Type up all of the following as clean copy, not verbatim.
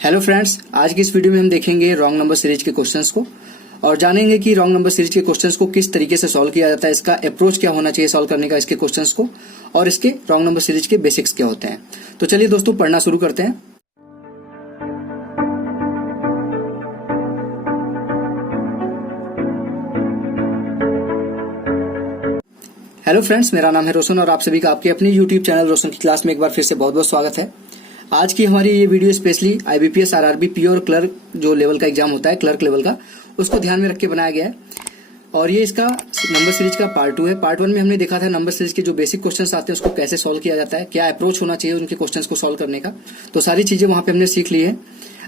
Hello friends, आज की इस वीडियो में हम देखेंगे रॉन्ग नंबर सीरीज के क्वेश्चंस को और जानेंगे कि रॉन्ग नंबर सीरीज के क्वेश्चंस को किस तरीके से सॉल्व किया जाता है, इसका अप्रोच क्या होना चाहिए सॉल्व करने का इसके क्वेश्चंस को, और इसके रॉन्ग नंबर सीरीज के बेसिक्स क्या होते हैं। तो चलिए दोस्तों पढ़ना शुरू करते हैं। हेलो फ्रेंड्स, मेरा नाम है रोशन और आप सभी का आपके अपने यूट्यूब चैनल रोशन की क्लास में एक बार फिर से बहुत बहुत स्वागत है। आज की हमारी ये video specially IBPS RRB PO और क्लर्क जो लेवल का एग्जाम होता है, क्लर्क लेवल का, उसको ध्यान में रख के बनाया गया है। और ये इसका नंबर सीरीज का पार्ट 2 है। पार्ट 1 में हमने देखा था नंबर सीरीज के जो बेसिक क्वेश्चंस आते हैं उसको कैसे सॉल्व किया जाता है, क्या अप्रोच होना चाहिए उनके क्वेश्चंस को सॉल्व करने का। तो सारी चीजें वहां पे हमने सीख ली है।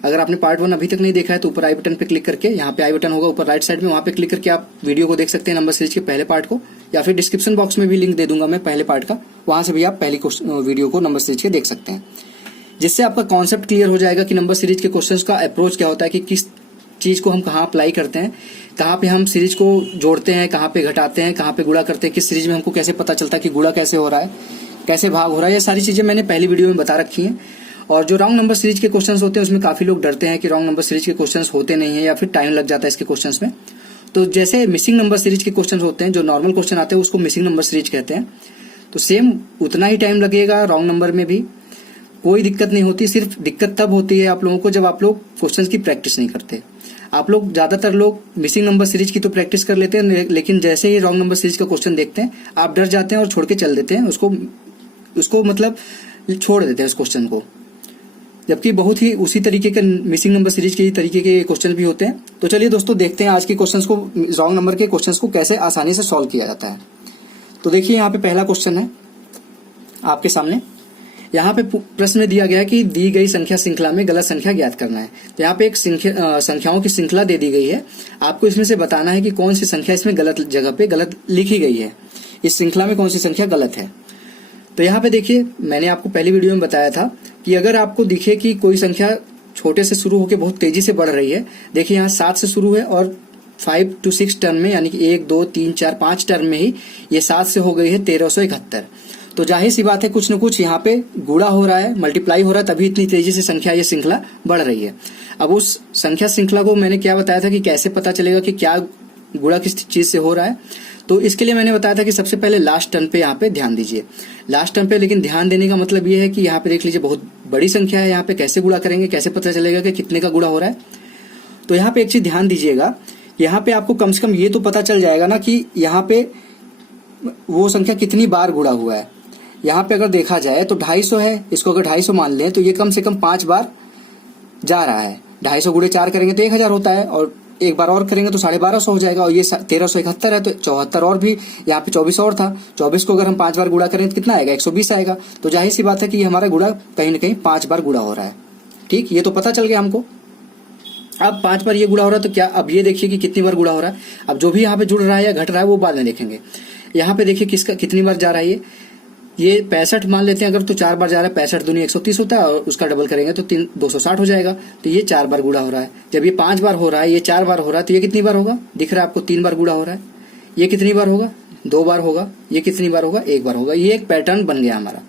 अगर आपने पार्ट 1 अभी तक नहीं देखा है तो ऊपर आई बटन पे क्लिक करके, यहाँ पे आई बटन होगा ऊपर राइट साइड में, वहां पे क्लिक करके आप वीडियो को देख सकते हैं नंबर सीरीज के पहले पार्ट को, या फिर डिस्क्रिप्शन बॉक्स में भी लिंक दे दूंगा मैं पहले पार्ट का, वहां से भी आप पहली वीडियो को नंबर सीरीज के देख सकते हैं, जिससे आपका कॉन्सेप्ट क्लियर हो जाएगा कि नंबर सीरीज के क्वेश्चंस का अप्रोच क्या होता है, कि किस चीज को हम कहाँ अप्लाई करते हैं, कहाँ पे हम सीरीज को जोड़ते हैं, कहाँ पे घटाते हैं, कहाँ पे गुणा करते हैं, किस सीरीज में हमको कैसे पता चलता है कि गुणा कैसे हो रहा है, कैसे भाग हो रहा है। ये सारी चीजें मैंने पहली वीडियो में बता रखी हैं। और जो रॉन्ग नंबर सीरीज के क्वेश्चंस होते हैं उसमें काफी लोग डरते हैं कि रॉन्ग नंबर सीरीज के क्वेश्चंस होते नहीं है या फिर टाइम लग जाता है इसके क्वेश्चंस में। तो जैसे मिसिंग नंबर सीरीज के क्वेश्चंस होते हैं, जो नॉर्मल क्वेश्चन आते हैं उसको मिसिंग नंबर सीरीज कहते हैं, तो सेम उतना ही टाइम लगेगा रॉन्ग नंबर में भी, कोई दिक्कत नहीं होती। सिर्फ दिक्कत तब होती है आप लोगों को जब आप लोग क्वेश्चंस की प्रैक्टिस नहीं करते। आप लोग ज्यादातर लोग मिसिंग नंबर सीरीज की तो प्रैक्टिस कर लेते हैं, लेकिन जैसे ही रॉन्ग नंबर सीरीज का क्वेश्चन देखते हैं आप डर जाते हैं और छोड़ के चल देते हैं उसको मतलब छोड़ देते हैं उस क्वेश्चन को, जबकि बहुत ही उसी तरीके के मिसिंग नंबर सीरीज के तरीके के क्वेश्चन भी होते हैं। तो चलिए दोस्तों देखते हैं आज के क्वेश्चंस को, रॉन्ग नंबर के क्वेश्चंस को कैसे आसानी से सॉल्व किया जाता है। तो देखिए यहाँ पे पहला क्वेश्चन है आपके सामने। यहाँ पे प्रश्न में दिया गया है कि दी गई संख्या श्रृंखला में गलत संख्या ज्ञात करना है। तो यहाँ पे एक संख्याओं की श्रृंखला दे दी गई है, आपको इसमें से बताना है कि कौन सी संख्या इसमें गलत जगह पे गलत लिखी गई है, इस श्रृंखला में कौन सी संख्या गलत है। तो यहाँ पे देखिए मैंने आपको पहली वीडियो में बताया था कि अगर आपको दिखे कि कोई संख्या छोटे से शुरू होकर बहुत तेजी से बढ़ रही है, देखिए यहाँ 7 से शुरू है और 5 to 6 टर्म में, यानी कि 1 2 3 4 5 टर्म में ही ये 7 से हो गई है 1371। तो जाहिर सी बात है कुछ न कुछ यहाँ पे गुणा हो रहा है, मल्टीप्लाई हो रहा है, तभी इतनी तेजी से संख्या ये श्रृंखला बढ़ रही है। अब उस संख्या श्रृंखला को मैंने क्या बताया था कि कैसे पता चलेगा कि क्या गुणा किस चीज से हो रहा है। तो इसके लिए मैंने बताया था कि सबसे पहले लास्ट टर्म पे यहाँ पे ध्यान दीजिए, लास्ट टर्म पे। लेकिन ध्यान देने का मतलब ये है कि यहाँ पे देख लीजिए बहुत बड़ी संख्या है, यहाँ पे कैसे गुणा करेंगे, कैसे पता चलेगा कि कितने का गुणा हो रहा है। तो यहाँ पे एक चीज ध्यान दीजिएगा, यहाँ पे आपको कम से कम ये तो पता चल जाएगा ना कि यहाँ पे वो संख्या कितनी बार गुणा हुआ है। यहाँ पे अगर देखा जाए तो 250 है, इसको अगर 250 मान लें तो ये कम से कम 5 बार जा रहा है। 250 गुणे 4 करेंगे तो 1000 होता है, और एक बार और करेंगे तो 1250 हो जाएगा, और ये 1371 है तो 74 और भी यहाँ पे 24 और था। 24 को अगर हम 5 बार गुणा करें तो कितना आएगा, 120 आएगा। तो जाहिर सी बात है कि हमारा गुणा कहीं ना कहीं 5 बार गुणा हो रहा है। ठीक, ये तो पता चल गया हमको। अब 5 बार ये गुणा हो रहा है तो क्या, अब ये देखिए कि कितनी बार गुणा हो रहा है। अब जो भी यहाँ पे जुड़ रहा है या घट रहा है वो बाद में देखेंगे। यहाँ पे देखिए किसका कितनी बार जा रहा है, ये 65 मान लेते हैं अगर, तो 4 बार जा रहा है। 65 दूनी 130 होता है, और उसका डबल करेंगे तो 260 हो जाएगा। तो ये 4 बार गुणा हो रहा है। जब ये 5 बार हो रहा है, ये 4 बार हो रहा है, तो ये कितनी बार होगा, दिख रहा है आपको 3 बार गुणा हो रहा है। ये कितनी बार होगा, 2 बार होगा। ये कितनी बार होगा, 1 बार होगा। ये एक पैटर्न बन गया हमारा।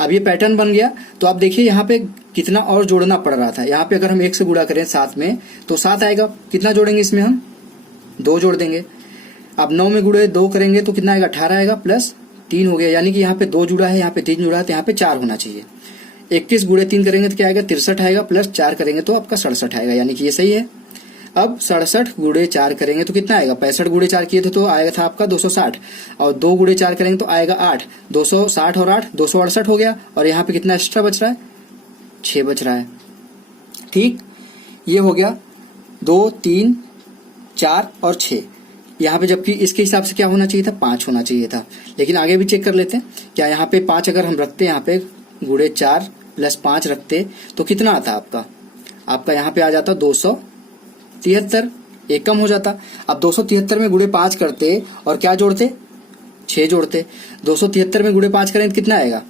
अब ये पैटर्न बन गया तो आप देखिए यहाँ पे कितना और जोड़ना पड़ रहा था। यहाँ पे अगर हम 1 से गुणा करें 7 में तो 7 आएगा। कितना जोड़ेंगे इसमें हम, 2 जोड़ देंगे। अब 9 में गुणे 2 करेंगे तो कितना आएगा, 18 आएगा, प्लस 3 हो गया, यानी कि यहाँ पे 2 जुड़ा है, यहाँ पे 3 जुड़ा है, तो यहाँ पे 4 होना चाहिए। 21 गुणे 3 करेंगे तो क्या आएगा, 63 आएगा, प्लस 4 करेंगे तो आपका 67 आएगा, यानी कि ये सही है। अब 67 गुणे 4 करेंगे तो कितना आएगा, 65 गुणे 4 किए थे तो आएगा था आपका 260, और 2 गुणे 4 करेंगे तो आएगा 8। 260 और 8 268 हो गया, और यहाँ पे कितना एक्स्ट्रा बच रहा है, 6 बच रहा है। ठीक, ये हो गया 2 3 4 और 6। यहाँ पे जबकि इसके हिसाब से क्या होना चाहिए था, 5 होना चाहिए था। लेकिन आगे भी चेक कर लेते हैं, क्या यहाँ पे 5 अगर हम रखते हैं, यहाँ पे गुणे 4 प्लस 5 रखते तो कितना आता आपका यहाँ पे आ जाता 273, एक कम हो जाता। अब 273 में गुणे 5 करते और क्या जोड़ते, 6 जोड़ते। 273 में गुणे 5 करेंगे तो कितना आएगा,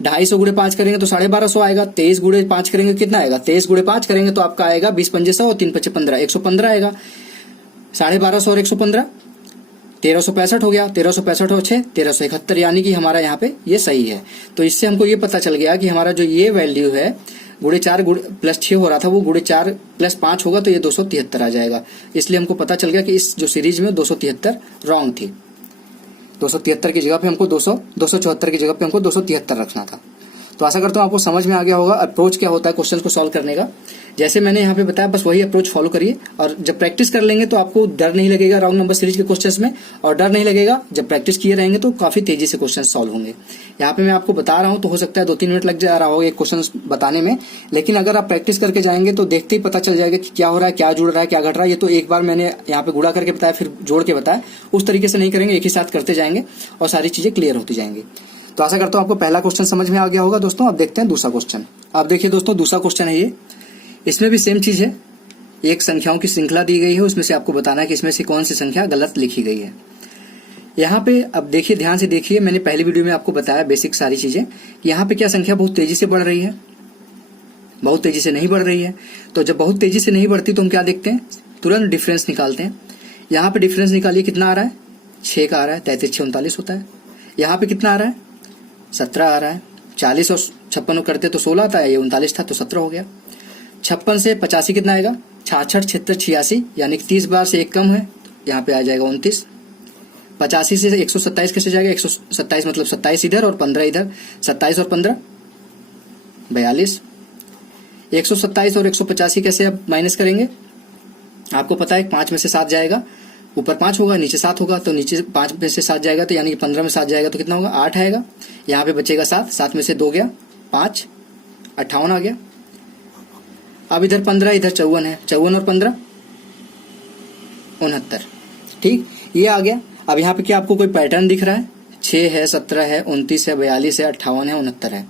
250 गुणे 5 करेंगे तो 1250 आएगा। 23 गुणे 5 करेंगे कितना आएगा, 23 गुणे 5 करेंगे तो आपका आएगा 20 पंजे 100 और 3 पच्चे 15, 115 आएगा। 1250 और 115 1365 हो गया। 1365 और 6 1371, यानी कि हमारा यहाँ पे ये सही है। तो इससे हमको ये पता चल गया कि हमारा जो ये वैल्यू है गुणे 4 प्लस 6 हो रहा था, वो गुणे 4 प्लस 5 होगा तो ये 273 आ जाएगा। इसलिए हमको पता चल गया कि इस जो सीरीज में 273 रॉन्ग थी। 273 की जगह पे हमको 274 की जगह पे हमको 273 रखना था। तो आशा करता हूँ आपको समझ में आ गया होगा अप्रोच क्या होता है क्वेश्चन को सॉल्व करने का। जैसे मैंने यहाँ पे बताया बस वही अप्रोच फॉलो करिए, और जब प्रैक्टिस कर लेंगे तो आपको डर नहीं लगेगा रॉन्ग नंबर सीरीज के क्वेश्चंस में, और डर नहीं लगेगा जब प्रैक्टिस किए रहेंगे तो काफी तेजी से क्वेश्चन सॉल्व होंगे। यहाँ पे मैं आपको बता रहा हूँ तो हो सकता है 2-3 मिनट लग जा रहा होगा एक क्वेश्चन बताने में, लेकिन अगर आप प्रैक्टिस करके जाएंगे तो देखते ही पता चल जाएगा कि क्या हो रहा है, क्या जुड़ रहा है, क्या घट रहा है। ये तो एक बार मैंने यहाँ पे गुणा करके बताया फिर जोड़ के बताया, उस तरीके से नहीं करेंगे, एक ही साथ करते जाएंगे और सारी चीजें क्लियर होती जाएंगी। तो आशा करता हूँ आपको पहला क्वेश्चन समझ में आ गया होगा दोस्तों। अब देखते हैं दूसरा क्वेश्चन। आप देखिए दोस्तों, दूसरा क्वेश्चन है ये। इसमें भी सेम चीज है, एक संख्याओं की श्रृंखला दी गई है, उसमें से आपको बताना है कि इसमें से कौन सी संख्या गलत लिखी गई है। यहाँ पे अब देखिए, ध्यान से देखिए, मैंने पहली वीडियो में आपको बताया बेसिक सारी चीजें। यहाँ पे क्या संख्या बहुत तेजी से बढ़ रही है, बहुत तेजी से नहीं बढ़ रही है। तो जब बहुत तेजी से नहीं बढ़ती तो हम क्या देखते हैं, तुरंत डिफरेंस निकालते हैं। यहाँ पे डिफरेंस निकालिए, कितना आ रहा है, 6 का आ रहा है, 33 6 39 होता है। यहाँ पे कितना आ रहा है, 17 आ रहा है। 40 और 56 करते तो 16 आता है, ये 39 था तो 17 हो गया। 56 से 85 कितना आएगा, 66 76 86, यानी कि 30 बार से एक कम है, यहाँ पे आ जाएगा 29। 85 से 127 कैसे जाएगा, 127 मतलब 27 इधर और 15 इधर, 27 और 15 42। 127 और 185 कैसे अब माइनस करेंगे, आपको पता है 5 में से 7 जाएगा, ऊपर 5 होगा नीचे 7 होगा, तो नीचे 5 में से 7 जाएगा तो यानी कि 15 में 7 जाएगा तो कितना होगा, 8 आएगा। यहाँ पे बचेगा 7, 7 में से 2 गया 5, 58 आ गया। अब इधर 15 इधर 54 है, 54 और 15 69, ठीक, ये आ गया। अब यहाँ पे क्या आपको कोई पैटर्न दिख रहा है, 6 है, 17 है, 29 है, 42 है, 58 है, 69 है।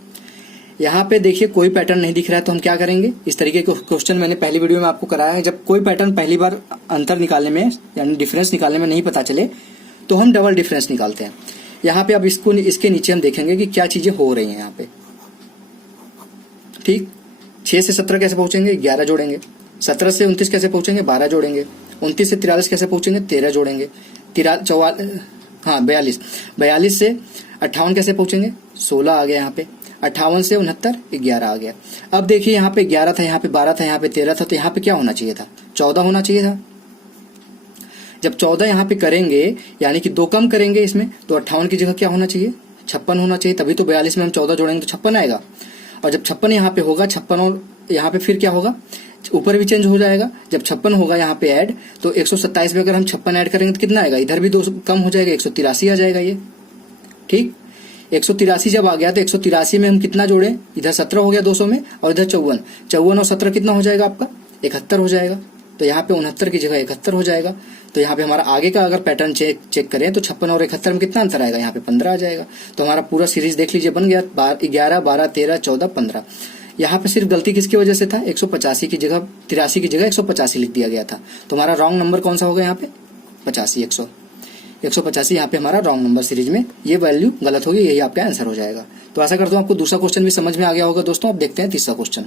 यहाँ पे देखिए कोई पैटर्न नहीं दिख रहा है, तो हम क्या करेंगे, इस तरीके के क्वेश्चन मैंने पहली वीडियो में आपको कराया है। जब कोई पैटर्न पहली बार अंतर निकालने में यानी डिफरेंस निकालने में नहीं पता चले तो हम डबल डिफरेंस निकालते हैं। यहाँ पे अब इसको इसके नीचे हम देखेंगे कि क्या चीजें हो रही हैं यहाँ पे, ठीक। 6 से 17 कैसे पहुंचेंगे, 11 जोड़ेंगे। 17 से 29 कैसे पहुंचेंगे, 12 जोड़ेंगे। 29 से 43 कैसे पहुंचेंगे, 13 जोड़ेंगे। 42 से 58 कैसे पहुंचेंगे, 16 आ गया यहाँ पे। 58 से 69 11 आ गया। अब देखिए यहाँ पे 11 था, यहाँ पे 12 था, यहाँ पे 13 था, तो यहाँ पे क्या होना चाहिए था, 14 होना चाहिए था। जब 14 यहाँ पे करेंगे यानी कि 2 कम करेंगे इसमें, तो 58 की जगह क्या होना चाहिए, 56 होना चाहिए। तभी तो 42 में हम 14 जोड़ेंगे तो 56 आएगा। और जब 56 यहाँ पे होगा, 56 और यहाँ पे फिर क्या होगा, ऊपर भी चेंज हो जाएगा। जब 56 होगा यहाँ पे ऐड, तो 127 में अगर हम 56 ऐड करेंगे तो कितना आएगा, इधर भी 2 कम हो जाएगा, 183 आ जाएगा ये, ठीक। 183 जब आ गया तो 183 में हम कितना जोड़े, इधर 17 हो गया 200 में, और इधर 54 और 17 कितना हो जाएगा आपका, 71 हो जाएगा। तो यहाँ पे 69 की जगह 71 हो जाएगा। तो यहाँ पे हमारा आगे का अगर पैटर्न चेक करें तो 56 और 71 में कितना अंतर आएगा, यहाँ पे 15 आ जाएगा। तो हमारा पूरा सीरीज देख लीजिए बन गया, 11 12 13 14 15। यहाँ पे सिर्फ गलती किसकी वजह से था, 185 की जगह 83 की जगह 185 लिख दिया गया था। तो हमारा रॉन्ग नंबर कौन सा होगा यहाँ पे, 85, 185 यहाँ पे हमारा रॉन्ग नंबर सीरीज में ये वैल्यू गलत होगी, यही आपका आंसर हो जाएगा। तो आशा करता हूँ आपको दूसरा क्वेश्चन भी समझ में आ गया होगा दोस्तों। अब देखते हैं तीसरा क्वेश्चन।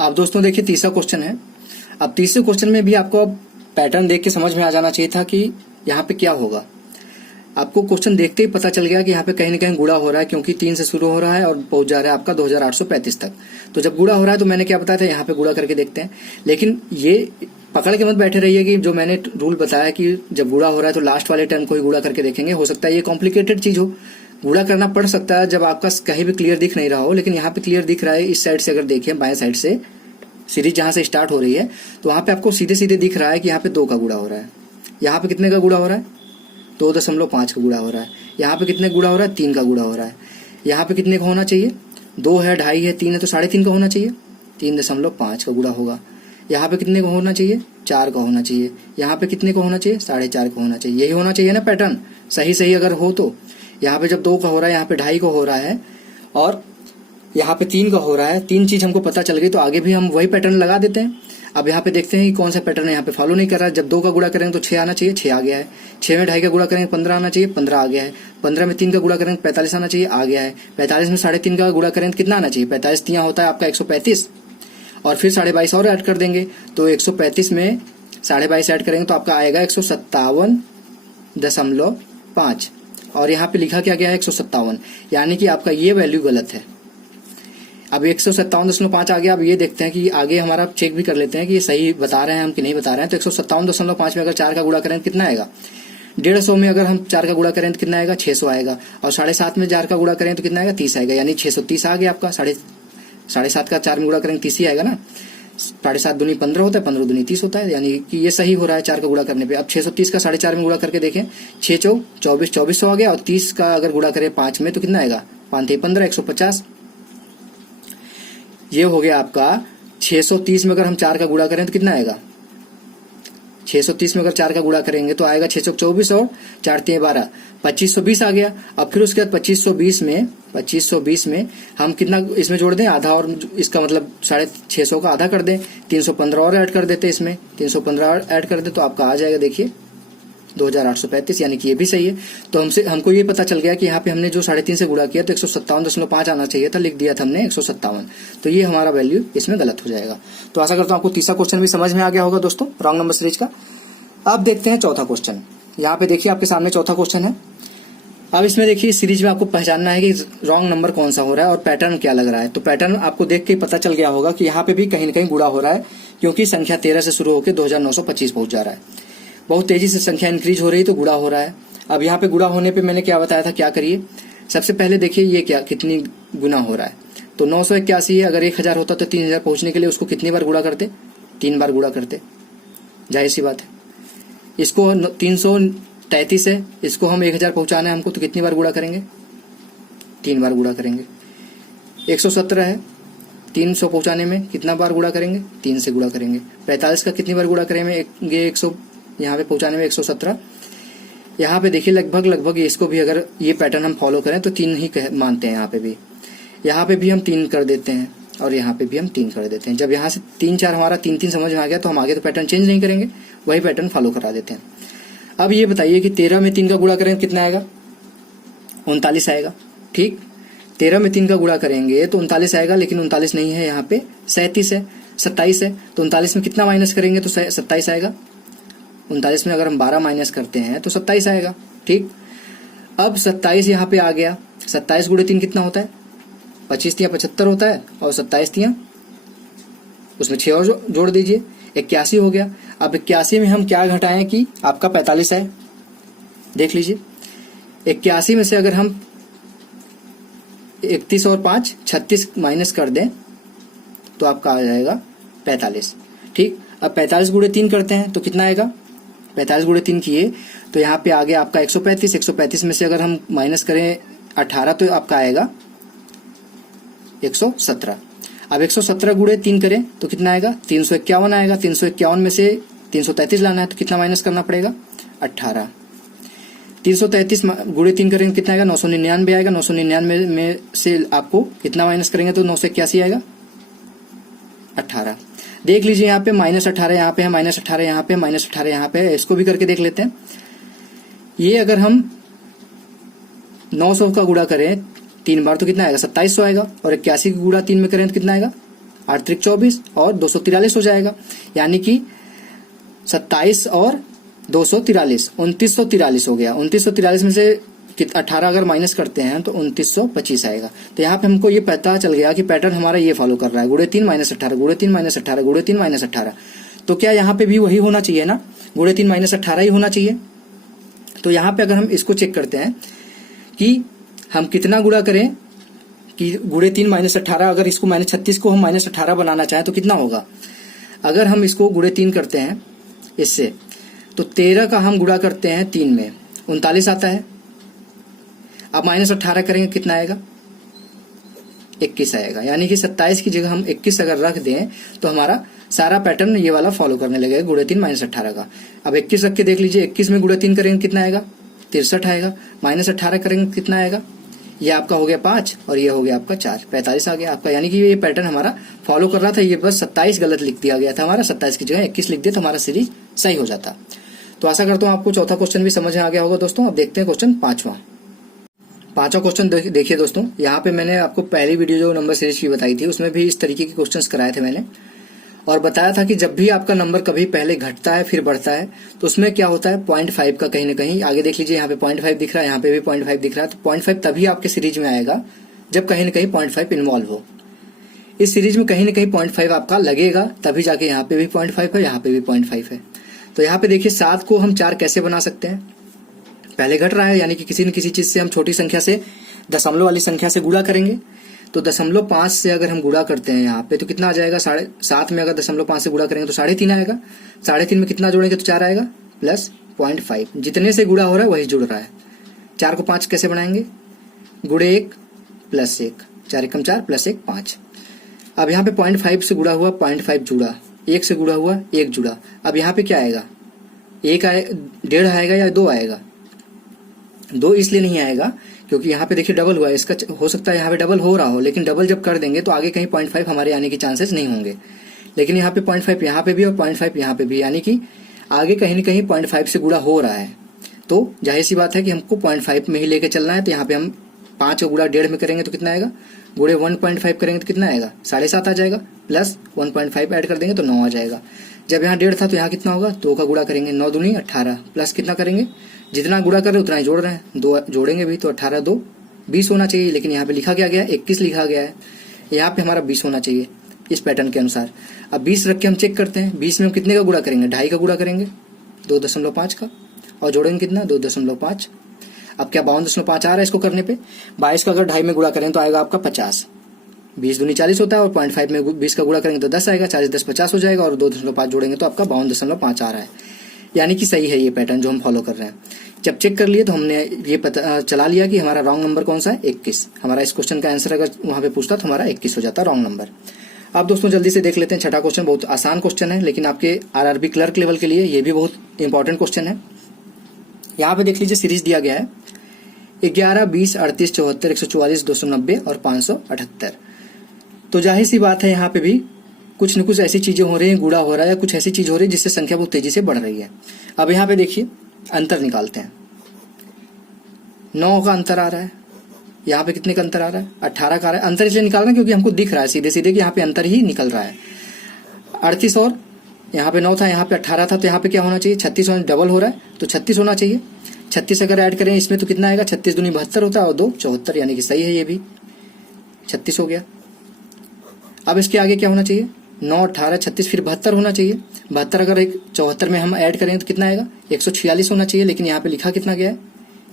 आप दोस्तों देखिए तीसरा क्वेश्चन है। अब तीसरे क्वेश्चन में भी आपको अब पैटर्न देख के समझ में आ जाना चाहिए था कि यहाँ पे क्या होगा। आपको क्वेश्चन देखते ही पता चल गया कि यहाँ पे कहीं ना कहीं गुणा हो रहा है, क्योंकि 3 से शुरू हो रहा है और पहुंच जा रहा है आपका 2835 तक। तो जब गुणा हो रहा है तो मैंने क्या बताया था, यहाँ पे गुणा करके देखते हैं। लेकिन ये पकड़ के मत बैठे रहिए कि जो मैंने रूल बताया कि जब गुणा हो रहा है तो लास्ट वाले टर्म को ही गुणा करके देखेंगे। हो सकता है ये कॉम्प्लिकेटेड चीज हो, गुणा करना पड़ सकता है जब आपका कहीं भी क्लियर दिख नहीं रहा हो, लेकिन यहाँ पे क्लियर दिख रहा है। इस साइड से अगर देखिए, बाएं साइड से सीरीज जहां से स्टार्ट हो रही है, तो वहां पे आपको सीधे सीधे दिख रहा है कि यहाँ पे 2 का गुणा हो रहा है। यहाँ पे कितने का गुणा हो रहा है, 2.5 का गुणा हो रहा है। यहाँ पे कितने गुणा हो रहा है, 3 का गुणा हो रहा है। यहाँ पे कितने का होना चाहिए, 2 है, 2.5 है, 3 है, तो 3.5 का होना चाहिए, 3.5 का गुणा होगा। यहाँ पे कितने का होना चाहिए, 4 का होना चाहिए। यहाँ पे कितने का होना चाहिए, 4.5 का होना चाहिए। यही होना चाहिए ना पैटर्न, सही अगर हो तो। यहाँ पे जब 2 का हो रहा है, यहाँ पे 2.5 का हो रहा है, और यहाँ पे 3 का हो रहा है। 3 चीज हमको पता चल गई, तो आगे भी हम वही पैटर्न लगा देते हैं। अब यहाँ पे देखते हैं कि कौन सा पैटर्न यहाँ पे फॉलो नहीं कर रहा है। जब 2 का गुणा करेंगे तो 6 आना चाहिए, 6 आ गया है। 6 में 2.5 का गुणा करेंगे 15 आना चाहिए, 15 आ गया है। 15 में 3 का गुणा करेंगे 45 आना चाहिए, आ गया है। 45 में 3.5 का गुणा करेंगे कितना आना चाहिए, 45 3 होता है आपका 135, और फिर 22.5 और ऐड कर देंगे, तो 135 में 22.5 ऐड करेंगे तो आपका आएगा 157.5, और यहाँ पे लिखा क्या गया है 157, यानी कि आपका ये वैल्यू गलत है। अब 157.5 आ गया। अब ये देखते हैं कि आगे हमारा चेक भी कर लेते हैं कि ये सही बता रहे हैं हम कि नहीं बता रहे हैं। तो 157.5 में अगर 4 का गुणा करें तो कितना आएगा? 150 में अगर हम 4 का गुणा करें तो कितना आएगा? 600 आएगा। और 7.5 में 4 का गुणा करें तो कितना आएगा? 30 आएगा। यानी 630 आ गया आपका। 7.5 का 4 में गुणा करेंगे 30 ही आएगा ना। 7.5 दूनी 15 होता है, 15 दूनी 30 होता है, यानी कि ये सही हो रहा है 4 का गुणा करने पे। अब 630 का 4.5 में गुणा करके देखें, 6 चौ 24, 2400 आ गया। और 30 का अगर गुणा करें 5 में तो कितना आएगा? 5 × 15, 150। ये हो गया आपका 630 में अगर हम 4 का गुणा करें तो कितना आएगा? 630 में अगर 4 का गुणा करेंगे तो आएगा 6 चौक 24 और 4 × 12, 2520 आ गया। अब फिर उसके बाद 2520 में हम कितना इसमें जोड़ दें? आधा, और इसका मतलब 650 का आधा कर दें, 315 और ऐड कर देते इसमें, 315 ऐड कर दें तो आपका आ जाएगा देखिए 2835, यानी कि ये भी सही है। तो हमको ये पता चल गया कि यहाँ पे हमने जो 3.5 से गुणा किया तो 157.5 आना चाहिए था, लिख दिया था हमने 157। तो ये हमारा वैल्यू इसमें गलत हो जाएगा। तो आशा करता हूँ आपको तीसरा क्वेश्चन भी समझ में आ गया होगा दोस्तों, रॉन्ग नंबर सीरीज का। अब देखते हैं चौथा क्वेश्चन। यहाँ पे देखिए आपके सामने चौथा क्वेश्चन है। अब इसमें देखिए सीरीज में आपको पहचानना है कि रॉन्ग नंबर कौन सा हो रहा है और पैटर्न क्या लग रहा है। तो पैटर्न आपको देख के पता चल गया होगा कि यहाँ पे भी कहीं न कहीं गुणा हो रहा है, क्योंकि संख्या 13 से शुरू होकर 2925 पहुंच जा रहा है। बहुत तेजी से संख्या इंक्रीज हो रही है तो गुणा हो रहा है। अब यहाँ पे गुणा होने पे मैंने क्या बताया था, क्या करिए। सबसे पहले देखिए ये क्या कितनी गुना हो रहा है। तो 981 है, अगर 1000 होता तो 3000 पहुंचने के लिए उसको कितनी बार गुणा करते? 3 बार गुणा करते, जाहिर सी बात है। इसको 333 है, इसको हम 1000 पहुंचाना है हमको, तो कितनी बार गुणा करेंगे? 3 बार गुणा करेंगे। 117 है, 300 पहुंचाने में कितना बार गुणा करेंगे? 3 से गुणा करेंगे। 45 का कितनी बार गुणा करेंगे? 100 यहाँ पे पहुंचाने में 117। यहाँ पे देखिए लगभग इसको भी अगर ये पैटर्न हम फॉलो करें तो 3 ही मानते हैं। यहाँ पे भी हम 3 कर देते हैं और यहाँ पे भी हम 3 कर देते हैं। जब यहाँ से 3 4 हमारा 3 समझ में आ गया तो हम आगे तो पैटर्न चेंज नहीं करेंगे, वही पैटर्न फॉलो करा देते हैं। अब ये बताइए कि 13 में 3 का गुणा करें कितना आएगा? 39 आएगा। ठीक, 13 में 3 का गुणा करेंगे तो 39 आएगा, लेकिन 39 नहीं है, यहाँ पे 37 है, 27 है। तो 39 में कितना माइनस करेंगे तो 27 आएगा। 39 में अगर हम 12 माइनस करते हैं तो 27 आएगा। ठीक, अब 27 यहाँ पे आ गया। 27 × 3 कितना होता है? 25 × 75 होता है, और 27 × उसमें 6 और जोड़ दीजिए, 81 हो गया। अब 81 में हम क्या घटाएं कि आपका 45 है। देख लीजिए, 81 में से अगर हम 31 और 5 36 माइनस कर दें तो आपका आ जाएगा 45। ठीक, अब 45 × 3 करते हैं तो कितना आएगा? 45 × 3 किए तो यहाँ पे आ गया आपका 135। 135 में से अगर हम माइनस करें 18 तो आपका आएगा 117। अब 117 × 3 करें तो कितना आएगा? 351 आएगा। 351 में से 333 लाना है तो कितना माइनस करना पड़ेगा? 18। 333 × 3 करेंगे कितना आएगा? 999 आएगा। 999 में से आपको कितना माइनस करेंगे तो 981 आएगा, 18। देख लीजिए यहाँ पे -18 यहाँ पे है, -18 यहाँ पे, -18 यहाँ पे है। इसको भी करके देख लेते हैं। ये अगर हम 900 का गुणा करें 3 बार तो कितना आएगा? 2700 आएगा। और 81 का गुणा 3 में करें तो कितना आएगा? 8 × 24 और 243 हो जाएगा। यानी कि 27 और 243, 2943 हो गया। 2943 में से 18 अगर माइनस करते हैं तो 2925 आएगा। तो यहाँ पे हमको ये पता चल गया कि पैटर्न हमारा ये फॉलो कर रहा है, × 3 - 18, × 3 - 18, × 3 - 18। तो क्या यहाँ पे भी वही होना चाहिए ना? × 3 - 18 ही होना चाहिए। तो यहाँ पे अगर हम इसको चेक करते हैं कि हम कितना गुणा करें कि × 3 - 18, अगर इसको -36 को हम -18 बनाना चाहें तो कितना होगा? अगर हम इसको × 3 करते हैं इससे तो 13 का हम गुणा करते हैं 3 में 39 आता है। अब -18 करेंगे कितना आएगा? 21 आएगा। यानी कि 27 की जगह हम 21 अगर रख दें तो हमारा सारा पैटर्न ये वाला फॉलो करने लगेगा × 3 - 18 का। अब 21 रख के देख लीजिए, 21 में × 3 करेंगे कितना आएगा? 63 आएगा। -18 करेंगे कितना आएगा? ये आपका हो गया 5 और ये हो गया आपका 4, 45 आ गया आपका। यानी कि ये पैटर्न हमारा फॉलो कर रहा था। ये बस 27 गलत लिख दिया गया था हमारा, 27 की जगह 21 लिख दिया तो हमारा सीरीज सही हो जाता। तो आशा करता हूँ आपको चौथा क्वेश्चन भी समझ में आ गया होगा दोस्तों। अब देखते हैं क्वेश्चन पांचवा क्वेश्चन। देखिए दोस्तों, यहाँ पे मैंने आपको पहली वीडियो जो नंबर सीरीज की बताई थी उसमें भी इस तरीके के क्वेश्चंस कराए थे मैंने, और बताया था कि जब भी आपका नंबर कभी पहले घटता है फिर बढ़ता है तो उसमें क्या होता है 0.5 का कहीं ना कहीं, आगे देख लीजिए यहाँ पे 0.5 दिख रहा है, यहाँ पे भी 0.5 दिख रहा है। तो 0.5 तभी आपके सीरीज में आएगा जब कहीं ना कहीं 0.5 इन्वॉल्व हो। इस सीरीज में कहीं ना कहीं 0.5 आपका लगेगा, तभी जाके यहाँ पे भी 0.5 है, यहाँ पे भी 0.5 है। तो यहाँ पे देखिए 7 को हम 4 कैसे बना सकते हैं, पहले घट रहा है यानी कि किसी न किसी चीज से हम छोटी संख्या से दशमलव वाली संख्या से गुणा करेंगे। तो 0.5 से अगर हम गुणा करते हैं यहाँ पे तो कितना आ जाएगा, 7.5 में अगर 0.5 से गुणा करेंगे तो 3.5 आएगा। 3.5 में कितना जोड़ेंगे तो 4 आएगा प्लस 0.5, जितने से गुणा हो रहा है वही जुड़ रहा है। 4 को 5 कैसे बनाएंगे, गुणे 1 प्लस 1, 4 एकम 4 प्लस 1 5। अब यहाँ पे 0.5 से गुणा हुआ 0.5 जुड़ा, 1 से गुणा हुआ 1 जुड़ा। अब यहाँ पे क्या आएगा, 1 आए, 1.5 आएगा या 2 आएगा। 2 इसलिए नहीं आएगा क्योंकि यहाँ पे देखिए डबल हुआ है, इसका हो सकता है यहाँ पे डबल हो रहा हो, लेकिन डबल जब कर देंगे तो आगे कहीं 0.5 हमारे आने के चांसेस नहीं होंगे। लेकिन यहाँ पे 0.5 यहाँ पे भी और 0.5 यहाँ पे भी, यानी कि आगे कहीं न कहीं 0.5 से गुणा हो रहा है। तो जाहिर सी बात है कि हमको 0.5 में ही लेके चलना है। तो यहाँ पे हम 5 का गुणा 1.5 में करेंगे तो कितना आएगा, गुणे 1.5 करेंगे तो कितना आएगा, 7.5 आ जाएगा, प्लस 1.5 ऐड कर देंगे तो 9 आ जाएगा। जब यहाँ 1.5 था तो यहाँ कितना होगा, 2 का गुणा करेंगे, 9 दूनी 18, प्लस कितना करेंगे, जितना गुणा कर रहे उतना ही जोड़ रहे हैं, 2 जोड़ेंगे भी तो 18 2 20 होना चाहिए। लेकिन यहाँ पे लिखा क्या गया है, 21 लिखा गया है, यहाँ पे हमारा 20 होना चाहिए इस पैटर्न के अनुसार। अब 20 रख के हम चेक करते हैं, 20 में हम कितने का गुणा करेंगे, 2.5 का गुणा करेंगे 2.5 का, और जोड़ेंगे कितना 2.5। अब क्या 52.5 आ रहा है इसको करने पे, 22 का अगर 2.5 में गुणा करें तो आएगा आपका 50, 20 दूनी 40 होता है, और 0.5 में 20 का गुणा करेंगे तो 10 आएगा, 40 10 50 हो जाएगा, और 2.5 जोड़ेंगे तो आपका 52.5 आ रहा है। यानी कि सही है ये पैटर्न जो हम फॉलो कर रहे हैं। जब चेक कर लिए तो हमने ये पता चला लिया कि हमारा रॉन्ग नंबर कौन सा है, 21। हमारा इस क्वेश्चन का आंसर अगर वहां पे पूछता तो हमारा 21 हो जाता रॉन्ग नंबर। अब दोस्तों जल्दी से देख लेते हैं छठा क्वेश्चन, बहुत आसान क्वेश्चन है, लेकिन आपके आरआरबी क्लर्क लेवल के लिए ये भी बहुत इंपॉर्टेंट क्वेश्चन है। यहाँ पे देख लीजिए सीरीज दिया गया है 11, 20, 38, 74, 144, 290 और 578। तो जाहिर सी बात है यहाँ पे भी कुछ न कुछ ऐसी चीजें हो रही हैं, गुणा हो रहा है या कुछ ऐसी चीज हो रही है जिससे संख्या बहुत तेजी से बढ़ रही है। अब यहाँ पे देखिए अंतर निकालते हैं, 9 का अंतर आ रहा है, यहाँ पे कितने का अंतर आ रहा है, 18 का आ रहा है। अंतर इसलिए निकाल रहे हैं क्योंकि हमको दिख रहा है सीधे सीधे कि यहाँ पे अंतर ही निकल रहा है। 38 और यहाँ पे 9 था, यहाँ पे 18 था, तो यहाँ पे क्या होना चाहिए, 36 डबल हो रहा है तो 36 होना चाहिए। 36 अगर ऐड करें इसमें तो कितना आएगा, 36 दूनी 72 होता है और 2 74, यानी कि सही है, ये भी 36 हो गया। अब इसके आगे क्या होना चाहिए, 9 18 36 फिर 72 होना चाहिए। 72 अगर 74 में हम ऐड करें तो कितना आएगा, 146 होना चाहिए, लेकिन यहाँ पे लिखा कितना गया है,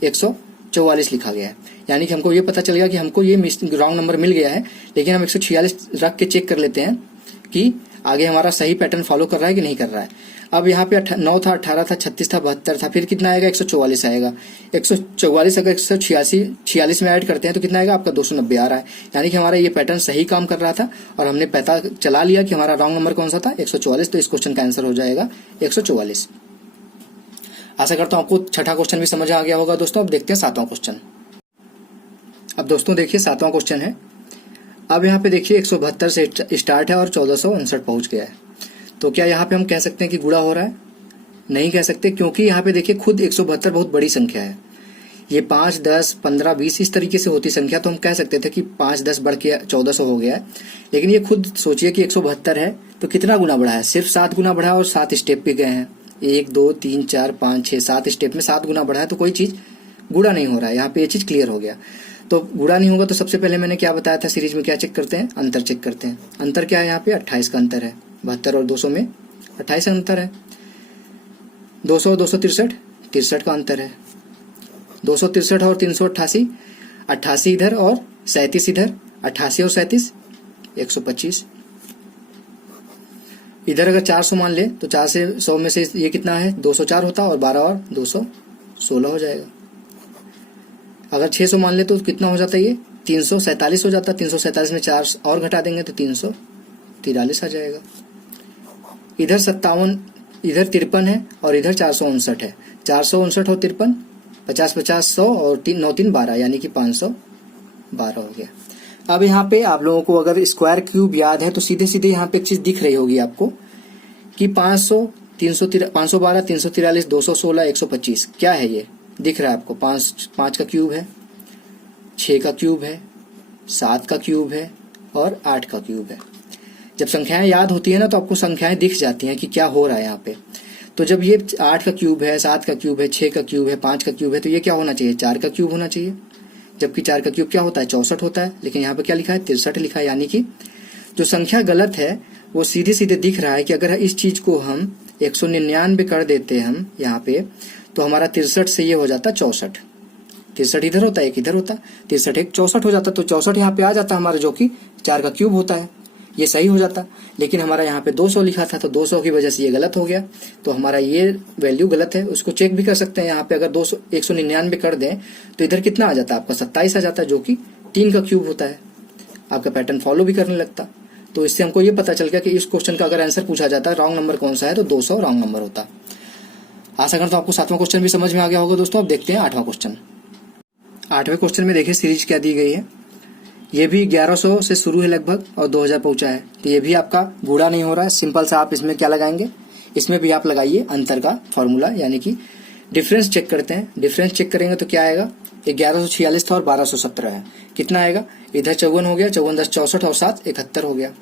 144 लिखा गया है। यानी कि हमको ये पता चल गया कि हमको ये रॉन्ग नंबर मिल गया है, लेकिन हम 146 रख के चेक कर लेते हैं कि आगे हमारा सही पैटर्न फॉलो कर रहा है कि नहीं कर रहा है। अब यहाँ पे 9 था, 18 था, 36 था, 72 था, फिर कितना आएगा, 144 आएगा। 144 अगर 146 में ऐड करते हैं तो कितना आएगा, आपका 290 आ रहा है। यानी कि हमारा ये पैटर्न सही काम कर रहा था और हमने पता चला लिया कि हमारा रॉन्ग नंबर कौन सा था, 144। तो इस क्वेश्चन का आंसर हो जाएगा 144। आशा करता हूँ आपको छठा क्वेश्चन भी समझ आ गया होगा दोस्तों। अब देखते हैं सातवां क्वेश्चन। अब दोस्तों देखिए सातवां क्वेश्चन है। अब यहाँ पे देखिए 172 से स्टार्ट है और 1459 पहुंच गया है। तो क्या यहाँ पे हम कह सकते हैं कि गुणा हो रहा है, नहीं कह सकते, क्योंकि यहाँ पे देखिए खुद 172 बहुत बड़ी संख्या है। ये 5, 10, 15, 20 इस तरीके से होती संख्या तो हम कह सकते थे कि 5, 10 बढ़ के 1400 हो गया है। लेकिन ये खुद सोचिए कि 172 है तो कितना गुना बढ़ा है, सिर्फ 7 गुना बढ़ा है और 7 स्टेप पे गए हैं। 1 2 3 4 5 6 7 स्टेप में 7 गुना बढ़ा है, तो कोई चीज गुणा नहीं हो रहा है। यहाँ पे ये चीज क्लियर हो गया। तो गुणा नहीं होगा तो सबसे पहले मैंने क्या बताया था सीरीज में, क्या चेक करते हैं, अंतर चेक करते हैं। अंतर क्या है, यहाँ पे 28 का अंतर है, 72 और 200 में 28 का अंतर है। 200 और 263 63 का अंतर है। 263 और 388 88 इधर और 37 इधर, 88 और 37 125। इधर अगर 400 मान ले तो 4 से 100 में से ये कितना है, 204 होता और 12 और 216 हो जाएगा। अगर 600 मान ले तो कितना हो जाता है, ये 347 हो जाता। 347 में 4 और घटा देंगे तो 343 आ जाएगा। इधर 57, इधर 53 है और इधर 459 है। 459 और 53, 50 50 100 और 3 9 3 12, यानी कि 512 हो गया। अब यहाँ पे आप लोगों को अगर स्क्वायर क्यूब याद है तो सीधे सीधे यहाँ पे एक चीज दिख रही होगी आपको कि 500 512 343 216 125 क्या है, ये दिख रहा है आपको। 5 का क्यूब है, 6 का क्यूब है, 7 का क्यूब है और 8 का क्यूब है। जब संख्याएं याद होती है ना तो आपको संख्याएं दिख जाती हैं कि क्या हो रहा है यहाँ पे। तो जब ये 8 का क्यूब है, 7 का क्यूब है, 6 का क्यूब है, 5 का क्यूब है, तो ये क्या होना चाहिए, 4 का क्यूब होना चाहिए। जबकि 4 का क्यूब क्या होता है, 64 होता है, लेकिन यहाँ पे क्या लिखा है, 63 लिखा है। यानी कि जो संख्या गलत है वो सीधे सीधे दिख रहा है कि अगर इस चीज को हम 199 कर देते हम यहाँ पे, तो हमारा 63 से ये हो जाता 64। 63 इधर होता है, एक इधर होता, 63 एक 64 हो जाता, तो 64 यहाँ पे आ जाता हमारा, जो कि 4 का क्यूब होता है, ये सही हो जाता। लेकिन हमारा यहाँ पे 200 लिखा था, तो 200 की वजह से ये गलत हो गया, तो हमारा ये वैल्यू गलत है। उसको चेक भी कर सकते हैं, यहाँ पे अगर 200 199 कर दें तो इधर कितना आ जाता है आपका 27 आ जाता है, जो कि 3 का क्यूब होता है। आपका पैटर्न फॉलो भी करने लगता। तो इससे हमको ये पता चल गया कि इस क्वेश्चन का अगर आंसर पूछा जाता है रॉन्ग नंबर कौन सा है, तो 200 रॉन्ग नंबर होता। आशा करता हूँ आपको 7वां क्वेश्चन भी समझ में आ गया होगा दोस्तों। अब देखते हैं 8वां क्वेश्चन। 8वें क्वेश्चन में देखिए सीरीज क्या दी गई है। ये भी 1100 से शुरू है लगभग और 2000 पहुंचा है, तो ये भी आपका गुणा नहीं हो रहा है। सिंपल सा आप इसमें क्या लगाएंगे, इसमें भी आप लगाइए अंतर का फॉर्मूला, यानी कि डिफरेंस चेक करते हैं। डिफरेंस चेक करेंगे तो क्या आएगा, 1146 था और 1217 है, कितना आएगा, इधर 54 हो गया, 54 10 64 और 7 71 हो गया।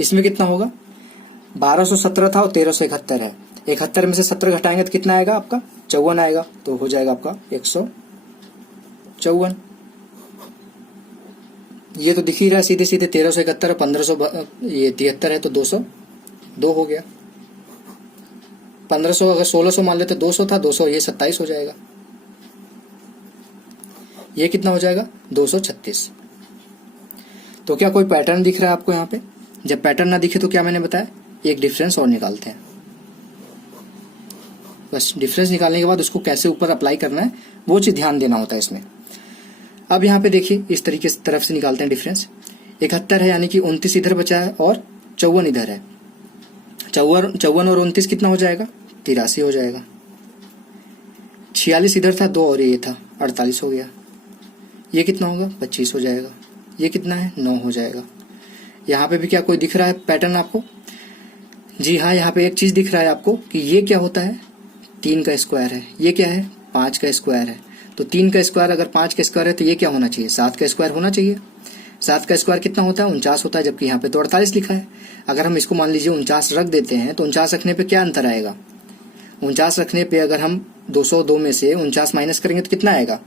इसमें कितना होगा, 1217 था और 1371 है, 71 में से 70 घटाएंगे तो कितना आएगा आपका 54 आएगा, तो हो जाएगा आपका 154। ये तो दिख ही रहा है सीधे सीधे, 1371 और 1500 ये 73 है, तो 202 हो गया। 1500 अगर 1600 मान लेते 200 था, 200 ये 27 हो जाएगा, ये कितना हो जाएगा 236। तो क्या कोई पैटर्न दिख रहा है आपको यहाँ पे? जब पैटर्न ना दिखे तो क्या मैंने बताया, एक डिफरेंस और निकालते हैं। बस डिफरेंस निकालने के बाद उसको कैसे ऊपर अप्लाई करना है वो चीज ध्यान देना होता है इसमें। अब यहाँ पे देखिए इस तरीके से तरफ से निकालते हैं डिफरेंस। 71 है, यानी कि 29 इधर बचा है और 54 इधर है। 54 और 29 कितना हो जाएगा, 83 हो जाएगा। 46 इधर था, 2 और ये था, 48 हो गया। ये कितना होगा, 25 हो जाएगा। ये कितना है, 9 हो जाएगा। यहाँ पे भी क्या कोई दिख रहा है पैटर्न आपको? जी हाँ, यहाँ पे एक चीज दिख रहा है आपको कि ये क्या होता है, 3 का स्क्वायर है। ये क्या है, 5 का स्क्वायर है। तो 3 का स्क्वायर अगर 5 का स्क्वायर है तो ये क्या होना चाहिए, 7 का स्क्वायर होना चाहिए। 7 का स्क्वायर कितना होता है, 49 होता है, जबकि यहाँ पे तो 48 लिखा है। अगर हम इसको मान लीजिए 49 रख देते हैं तो 49 रखने पे क्या अंतर आएगा, 49 रखने पे अगर हम 202 में से 49 माइनस करेंगे तो कितना आएगा,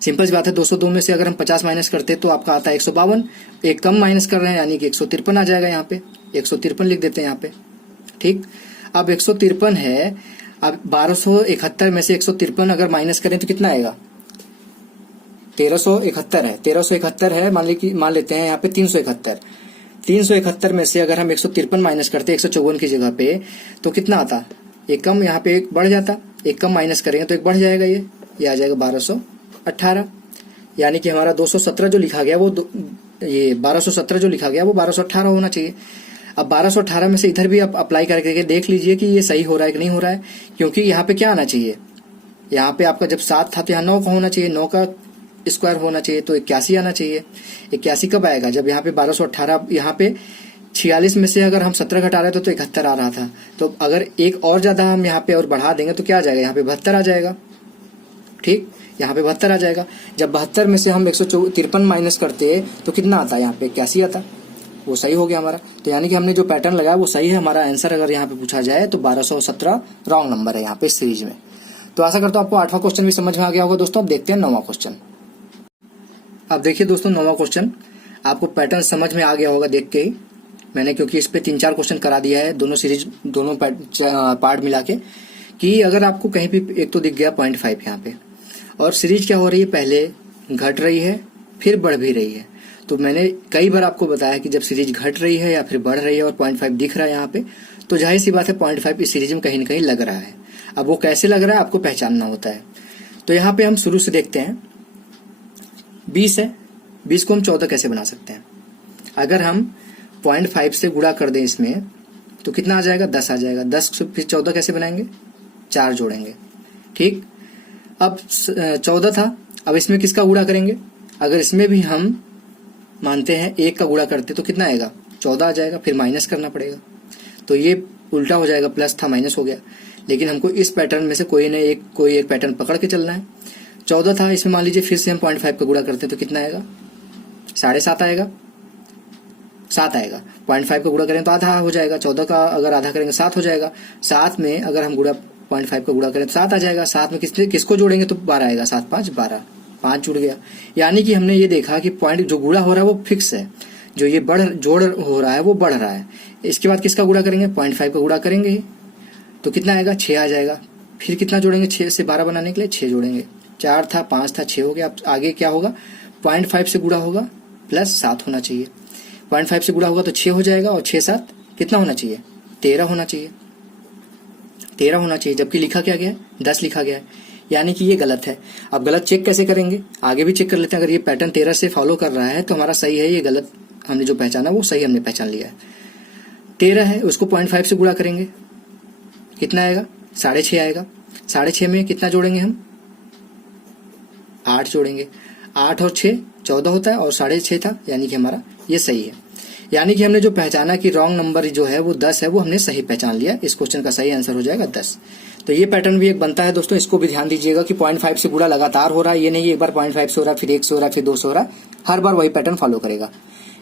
सिंपल सी बात है। 202 में से अगर हम 50 माइनस करते तो आपका आता है 152। एक कम माइनस कर रहे हैं, यानी कि 153 आ जाएगा। यहाँ पे 153 लिख देते हैं यहाँ पे, ठीक। अब 153 है, अब 1271 में से 153 अगर माइनस करें तो कितना आएगा, 1371 है। 1371 है, मान लेते हैं यहाँ पे 371। 371 में से अगर हम 153 माइनस करते 154 की जगह पे तो कितना आता, एक कम यहाँ पे एक बढ़ जाता, एक कम माइनस करेंगे तो एक बढ़ जाएगा, ये आ जाएगा 1218। यानी कि हमारा 217 जो लिखा गया वो ये 1217 जो लिखा गया वो 1218 होना चाहिए। अब 1218 में से इधर भी आप अप्लाई करके देख लीजिए कि ये सही हो रहा है कि नहीं हो रहा है, क्योंकि यहाँ पे क्या आना चाहिए, यहाँ पे आपका जब 7 था तो यहाँ 9 का होना चाहिए, 9 का स्क्वायर होना चाहिए, तो 81 आना चाहिए। 81 कब आएगा, जब यहाँ पे 1218, यहाँ पे 46 में से अगर हम 17 घटा रहे थे तो 71 आ रहा था। तो अगर एक और ज्यादा हम यहाँ पे और बढ़ा देंगे तो क्या आ जाएगा, यहाँ पे 72 आ जाएगा, ठीक। यहाँ पे 72 आ जाएगा। जब 72 में से हम 153 माइनस करते तो कितना आता है, यहाँ पे 81 आता, वो सही हो गया हमारा। तो यानी कि हमने जो पैटर्न लगाया वो सही है। हमारा आंसर अगर यहाँ पे पूछा जाए तो 1217 रॉन्ग नंबर है यहाँ पे सीरीज में। तो आशा करता हूँ आपको 8वां क्वेश्चन भी समझ में आ गया होगा दोस्तों। अब देखते हैं 9वां क्वेश्चन। अब देखिए दोस्तों 9वां क्वेश्चन, आपको पैटर्न समझ में आ गया होगा देख के ही मैंने, क्योंकि इस पे 3-4 क्वेश्चन करा दिया है, दोनों सीरीज दोनों पार्ट मिला के, कि अगर आपको कहीं भी एक तो दिख गया 0.5 यहाँ पे, और सीरीज क्या हो रही है, पहले घट रही है फिर बढ़ भी रही है। तो मैंने कई बार आपको बताया कि जब सीरीज घट रही है या फिर बढ़ रही है और 0.5 दिख रहा है यहाँ पे, तो जाहिर सी बात है 0.5 इस सीरीज में कहीं ना कहीं लग रहा है। अब वो कैसे लग रहा है आपको पहचानना होता है। तो यहाँ पे हम शुरू से देखते हैं, 20 है, 20 को हम 14 कैसे बना सकते हैं। अगर हम 0.5 से गुणा कर दें इसमें तो कितना आ जाएगा, 10 आ जाएगा। 10 से फिर 14 कैसे बनाएंगे, 4 जोड़ेंगे, ठीक। अब 14 था, अब इसमें किसका गुणा करेंगे, अगर इसमें भी हम मानते हैं 1 का गुणा करते तो कितना आएगा, 14 आ जाएगा, फिर माइनस करना पड़ेगा। तो ये उल्टा हो जाएगा, प्लस था माइनस हो गया। लेकिन हमको इस पैटर्न में से कोई एक पैटर्न पकड़ के चलना है। 14 था, इसमें मान लीजिए फिर से हम 0.5 का गुणा करते तो कितना आएगा, 7.5 आएगा, 7 आएगा। 0.5 का गुणा करें तो आधा हो जाएगा, 14 का अगर आधा करेंगे 7 हो जाएगा। 7 में अगर हम 0.5 का गुणा करें तो 7 आ जाएगा। 7 में किसको जोड़ेंगे तो 12 आएगा, 7 5 12, 5 जुड़ गया। यानी कि हमने ये देखा कि पॉइंट जो गुणा हो रहा है वो फिक्स है, जो ये जोड़ हो रहा है वो बढ़ रहा है। इसके बाद किसका गुणा करेंगे, 0.5 का गुणा करेंगे, तो कितना आएगा, 6 आ जाएगा। फिर कितना जोड़ेंगे, 6 से 12 बनाने के लिए 6 जोड़ेंगे। 4 था, 5 था, 6 हो गया। अब आगे क्या होगा, 0.5 से गुणा होगा प्लस 7 होना चाहिए। 0.5 से गुणा होगा तो 6 हो जाएगा, और 6 7 कितना होना चाहिए, 13 होना चाहिए। 13 होना चाहिए, जबकि लिखा क्या गया है, 10 लिखा गया है। यानी कि ये गलत है। अब गलत चेक कैसे करेंगे, आगे भी चेक कर लेते हैं। अगर ये पैटर्न 13 से फॉलो कर रहा है तो हमारा सही है, ये गलत हमने जो पहचाना वो सही हमने पहचान लिया है। 13 है, उसको 0.5 से गुणा करेंगे, कितना आएगा, 6.5 आएगा। 6.5 में कितना जोड़ेंगे हम, 8 जोड़ेंगे। 8 और 6 14 होता है, और 6.5 था, यानी कि हमारा ये सही है। यानी कि हमने जो पहचाना कि रॉन्ग नंबर जो है वो 10 है, वो हमने सही पहचान लिया। इस क्वेश्चन का सही आंसर हो जाएगा 10। तो ये पैटर्न भी एक बनता है दोस्तों, इसको भी ध्यान दीजिएगा कि 0.5 से गुणा लगातार हो रहा है, ये नहीं एक बार 0.5 से हो रहा है, फिर 1 से हो रहा है, फिर 2 से हो रहा है, हर बार वही पैटर्न फॉलो करेगा।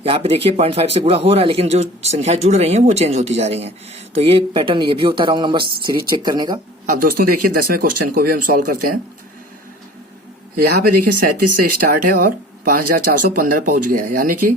यहाँ पे देखिए 0.5 से गुणा हो रहा है, लेकिन जो संख्या जुड़ रही है वो चेंज होती जा रही है। तो ये पैटर्न ये भी होता है रॉन्ग नंबर सीरीज चेक करने का। अब दोस्तों देखिए 10वें क्वेश्चन को भी हम सॉल्व करते हैं। यहाँ पे देखिए 37 से स्टार्ट है और 5415 पहुंच गया है, यानी कि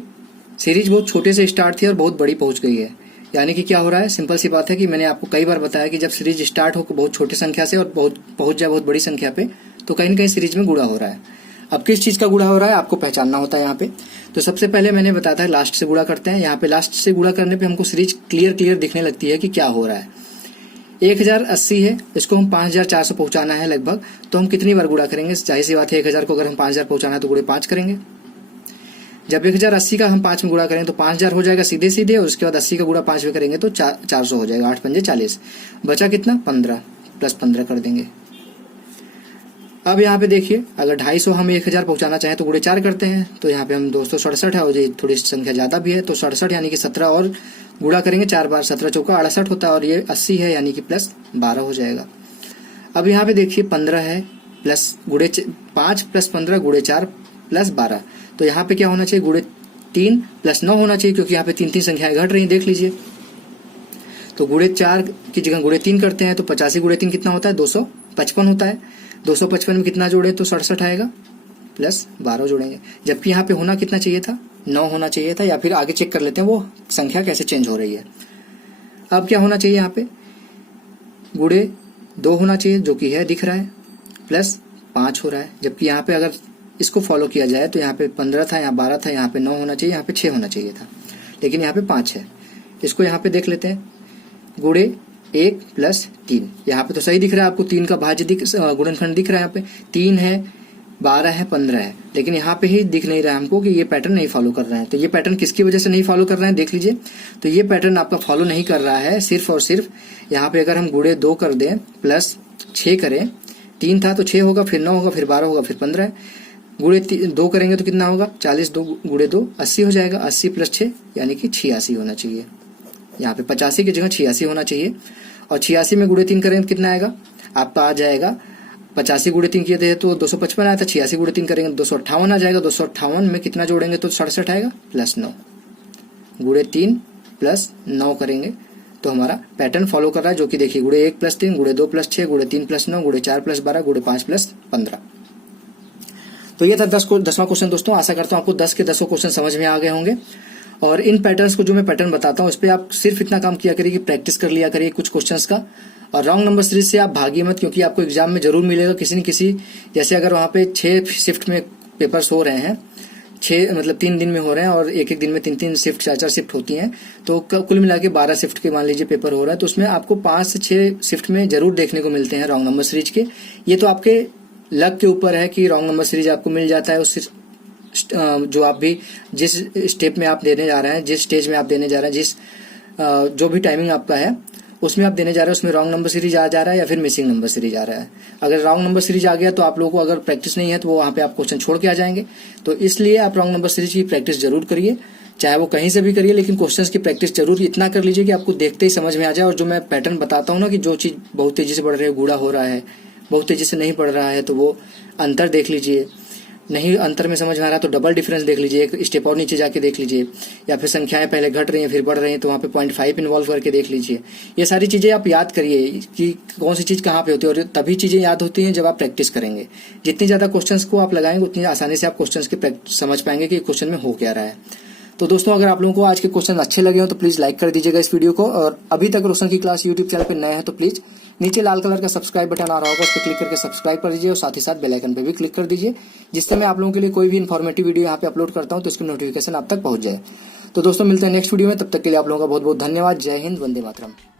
सीरीज बहुत छोटे से स्टार्ट थी और बहुत बड़ी पहुंच गई है। यानी कि क्या हो रहा है, सिंपल सी बात है कि मैंने आपको कई बार बताया कि जब सीरीज स्टार्ट हो बहुत छोटी संख्या से और बहुत पहुंच जाए बहुत बड़ी संख्या पे, तो कहीं न कहीं सीरीज में गुणा हो रहा है। अब किस चीज का गुणा हो रहा है आपको पहचानना होता है यहाँ पे। तो सबसे पहले मैंने बताया था लास्ट से गुणा करते हैं। यहाँ पे लास्ट से गुणा करने पे हमको सीरीज क्लियर दिखने लगती है कि क्या हो रहा है। 1080 है, इसको हम 5400 पहुंचाना है लगभग, तो हम कितनी बार गुणा करेंगे, जाहिर सी बात है 1000 को अगर हम 5000 पहुंचाना है तो गुणे 5 करेंगे। जब 1080 का हम 5 में गुणा करेंगे तो 5000 हो जाएगा सीधे, और उसके बाद 80 का गुणा 5 में करेंगे तो 400 हो जाएगा। 8 पंजे 40, बचा कितना 15, प्लस 15 कर देंगे। अब यहाँ पे देखिए अगर 250 हम 1000 पहुंचाना चाहें तो गुणे 4 करते हैं, तो यहाँ पे हम 267 है, और ये थोड़ी संख्या ज्यादा भी है, तो 67 यानी कि 17 और गुणा करेंगे 4 बार, 17 चौका 68 होता है, और ये 80 है यानी कि प्लस 12 हो जाएगा। अब यहाँ पे देखिए 15 है, प्लस गुणे 5 प्लस 15 गुणे 4 प्लस 12, तो यहाँ पे क्या होना चाहिए, गुणे 3 प्लस 9 होना चाहिए, क्योंकि यहाँ पे 3 संख्याएं घट रही हैं, देख लीजिए। तो गुणे 4 की जगह गुणे 3 करते हैं, तो 85 गुणे 3 कितना होता है, 255 होता है। 255 में कितना जोड़े तो 67 आएगा, प्लस 12 जोड़ेंगे, जबकि यहाँ पे होना कितना चाहिए था, 9 होना चाहिए था। या फिर आगे चेक कर लेते हैं वो संख्या कैसे चेंज हो रही है। अब क्या होना चाहिए, यहाँ पे गुणे 2 होना चाहिए, जो कि है दिख रहा है, प्लस 5 हो रहा है, जबकि यहाँ पे अगर इसको फॉलो किया जाए तो यहाँ पे 15 था, यहाँ 12 था, यहाँ पे 9 होना चाहिए, यहाँ पे 6 होना चाहिए था, लेकिन यहाँ पे 5 है। इसको यहाँ पे देख लेते हैं, गुणे 1 प्लस 3, यहाँ पे तो सही दिख रहा है आपको, 3 का भाज्य गुणनखंड दिख रहा है, यहाँ पे 3 है, 12 है, 15 है, लेकिन यहाँ पे ही दिख नहीं रहा है हमको कि ये पैटर्न नहीं फॉलो कर रहा है। तो ये पैटर्न किसकी वजह से नहीं फॉलो कर रहे हैं, देख लीजिए। तो ये पैटर्न आपका फॉलो नहीं कर रहा है सिर्फ और सिर्फ यहाँ पे अगर हम गुणे 2 कर दें प्लस 6 करें, 3 था तो 6 होगा, फिर 9 होगा, फिर 12 होगा, फिर 15 है, गुणे 2 करेंगे तो कितना होगा, 40 गुणे 2 80 हो जाएगा, 80 प्लस 6 यानी कि 86 होना चाहिए। यहाँ पे 85 की जगह 86 होना चाहिए, और 86 में गुणे 3 करेंगे तो कितना आएगा, आपका आ जाएगा 85 गुणे 3 किए थे तो 255 आया था, 86 गुणे 3 करेंगे 258 आ जाएगा। 258 में कितना जोड़ेंगे तो 67 आएगा, प्लस 9 गुणे 3 प्लस 9 करेंगे तो हमारा पैटर्न फॉलो कर रहा है, जो कि देखिए गुणे 1 प्लस 3 गुणे 2 प्लस 6 गुणे 3 प्लस 9 गुणे 4 प्लस 12 गुणे 5 प्लस 15। तो ये था 10वां क्वेश्चन दोस्तों। आशा करता हूँ आपको 10 के 10 क्वेश्चन समझ में आ गए होंगे। और इन पैटर्न्स को जो मैं पैटर्न बताता हूँ उस पर आप सिर्फ इतना काम किया करिए कि प्रैक्टिस कर लिया करिए कुछ क्वेश्चंस का, और रॉन्ग नंबर सीरीज से आप भागिए मत, क्योंकि आपको एग्जाम में जरूर मिलेगा किसी न किसी। जैसे अगर वहाँ पे 6 शिफ्ट में पेपर्स हो रहे हैं, 6 मतलब 3 दिन में हो रहे हैं, और एक दिन में 3 शिफ्ट 4 शिफ्ट होती हैं, तो कुल मिला के 12 शिफ्ट के मान लीजिए पेपर हो रहा है, तो उसमें आपको 5 से 6 शिफ्ट में जरूर देखने को मिलते हैं रॉन्ग नंबर सीरीज के। ये तो आपके लक के ऊपर है कि रॉन्ग नंबर सीरीज आपको मिल जाता है उस जो आप भी जिस स्टेप में आप देने जा रहे हैं, जिस स्टेज में आप देने जा रहे हैं, जिस जो भी टाइमिंग आपका है उसमें आप देने जा रहे हैं, उसमें रॉन्ग नंबर सीरीज आ जा रहा है या फिर मिसिंग नंबर सीरीज आ रहा है। अगर रॉन्ग नंबर सीरीज आ गया तो आप लोगों को अगर प्रैक्टिस नहीं है तो वो वहाँ पे आप क्वेश्चन छोड़ के आ जाएंगे। तो इसलिए आप रॉन्ग नंबर सीरीज की प्रैक्टिस जरूर करिए, चाहे वो कहीं से भी करिए, लेकिन क्वेश्चंस की प्रैक्टिस जरूर इतना कर लीजिए कि आपको देखते ही समझ में आ जाए। और जो मैं पैटर्न बताता हूँ ना कि जो चीज़ बहुत तेजी से बढ़ रही है, गुणा हो रहा है, बहुत तेजी से नहीं बढ़ रहा है, तो वो अंतर देख लीजिए। नहीं अंतर में समझ में आ रहा तो डबल डिफरेंस देख लीजिए, एक स्टेप और नीचे जाके देख लीजिए, या फिर संख्याएं पहले घट रही हैं फिर बढ़ रही हैं तो वहाँ पे 0.5 इन्वॉल्व करके देख लीजिए। ये सारी चीज़ें आप याद करिए कि कौन सी चीज़ कहाँ पे होती है, और तभी चीज़ें याद होती हैं जब आप प्रैक्टिस करेंगे। जितनी ज़्यादा क्वेश्चंस को आप लगाएंगे उतनी आसानी से आप क्वेश्चंस के समझ पाएंगे कि क्वेश्चन में हो क्या रहा है। तो दोस्तों अगर आप लोगों को आज के क्वेश्चन अच्छे लगे हो तो प्लीज़ लाइक कर दीजिएगा इस वीडियो को, और अभी तक रोशन की क्लास यूट्यूब चैनल पे नए हैं तो प्लीज़ नीचे लाल कलर का सब्सक्राइब बटन आ रहा होगा, उस पर क्लिक करके सब्सक्राइब कर दीजिए, और साथ ही साथ बेल आइकन पे भी क्लिक कर दीजिए, जिससे मैं आप लोगों के लिए कोई भी इन्फॉर्मेटिव वीडियो यहाँ पे अपलोड करता हूँ तो इसकी नोटिफिकेशन आप तक पहुँच जाए। तो दोस्तों मिलते हैं नेक्स्ट वीडियो में, तब तक के लिए आप लोगों का बहुत बहुत धन्यवाद। जय हिंद, वंदे मातरम।